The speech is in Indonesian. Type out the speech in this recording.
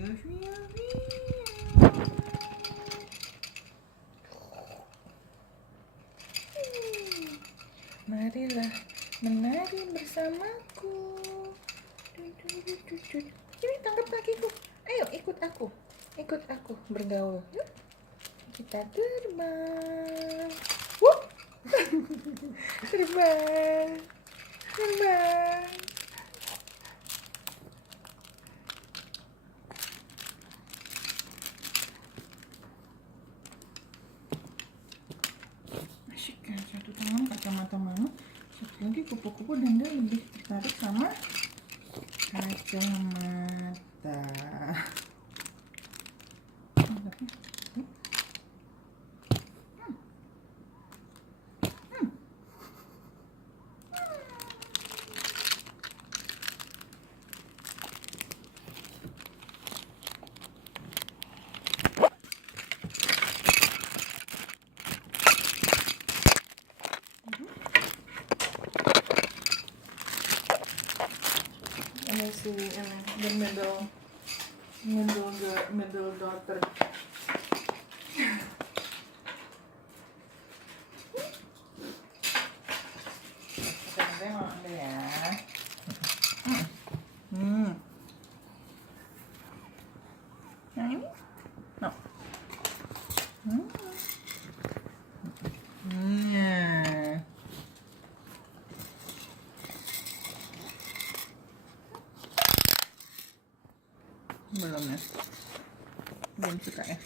Marilah menari bersamaku. Ini tangkap kakiku. Ayo ikut aku bergaul. Yuk kita terbang. Terbang. Asyik kan, satu tangan kacamata Manu, satu lagi kupu-kupu, dan dia lebih tertarik sama kacamata. Ini si the middle daughter. Kita mau ambil ya. Yang ini? No. Belum ya, belum suka ya.